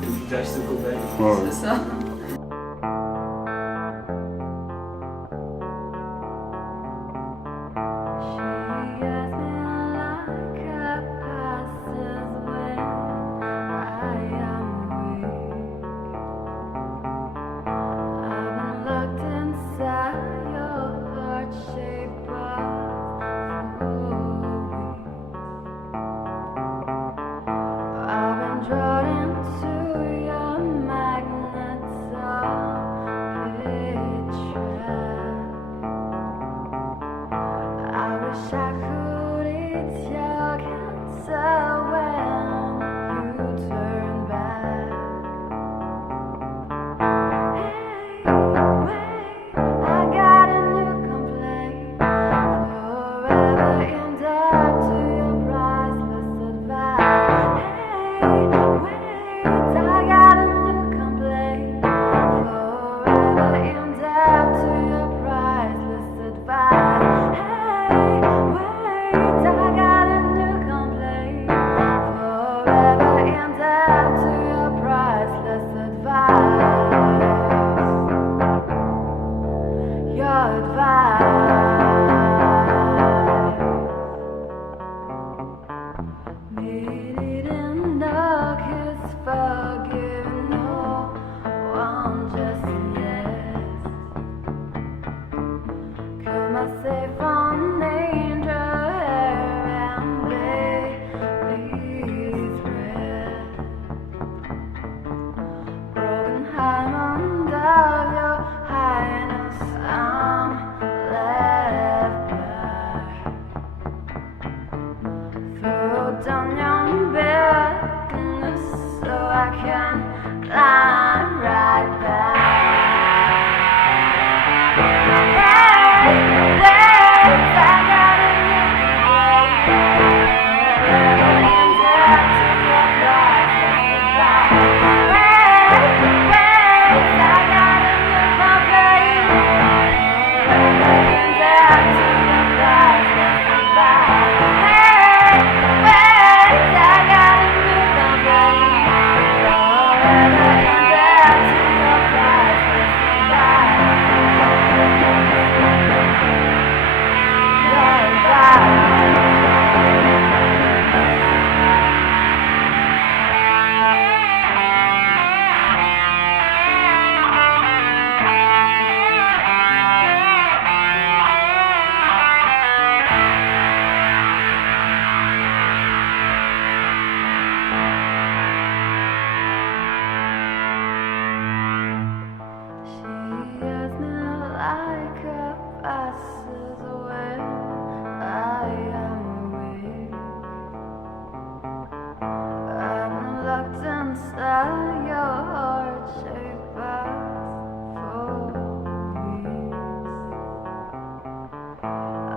Le visage se copaille. Ouais. C'est ça. Drawn into your magnets of picture. I wish I could eat your cancer when you turn back. Hey, wait, I got a new complaint. Forever indebted to your priceless advice. Wait, I got a new complaint. Forever indebted to your priceless advice. Hey, wait, I got a new complaint. Forever indebted to your priceless advice. Your advice. Needing no kiss, forgiving no one, just yes. Come I safe on angel hair and baby's breath. Broken diamond of your highness, I'm left back. Throw down your bed so I can climb right back. Hey, wait, I got a new complaint. Indebted to your priceless advice. Wait, I got a new complaint. Indebted to your priceless advice. Hey, wait, I got a new complaint. Forever indebted to your priceless advice. Your advice. She has me like a passes away. I am weak. I've been locked inside your heart-shaped box for weeks.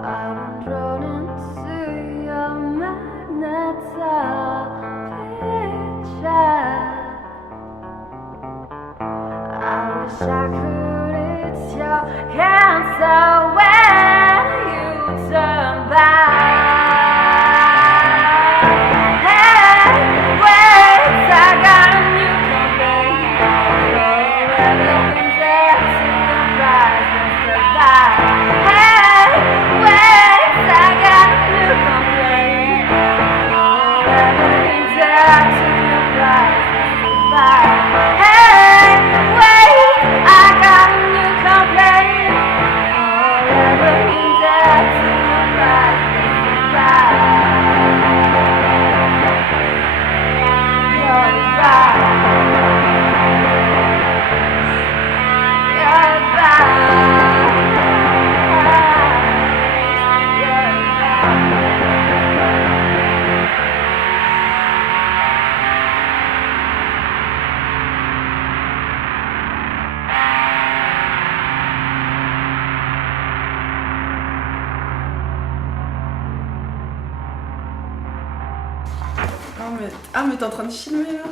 I've been drawn into your magnets of picture. I wish I could eat your cancer when you turn back. Hey, wait, I got a new complaint. Forever indebted to your priceless advice. Hey, wait, I got a new complaint. Forever indebted to your priceless advice. Hey, wait, I got a new complaint. Forever indebted to your priceless advice. Your advice. Your advice. Your advice. Ah mais t'es en train de filmer là?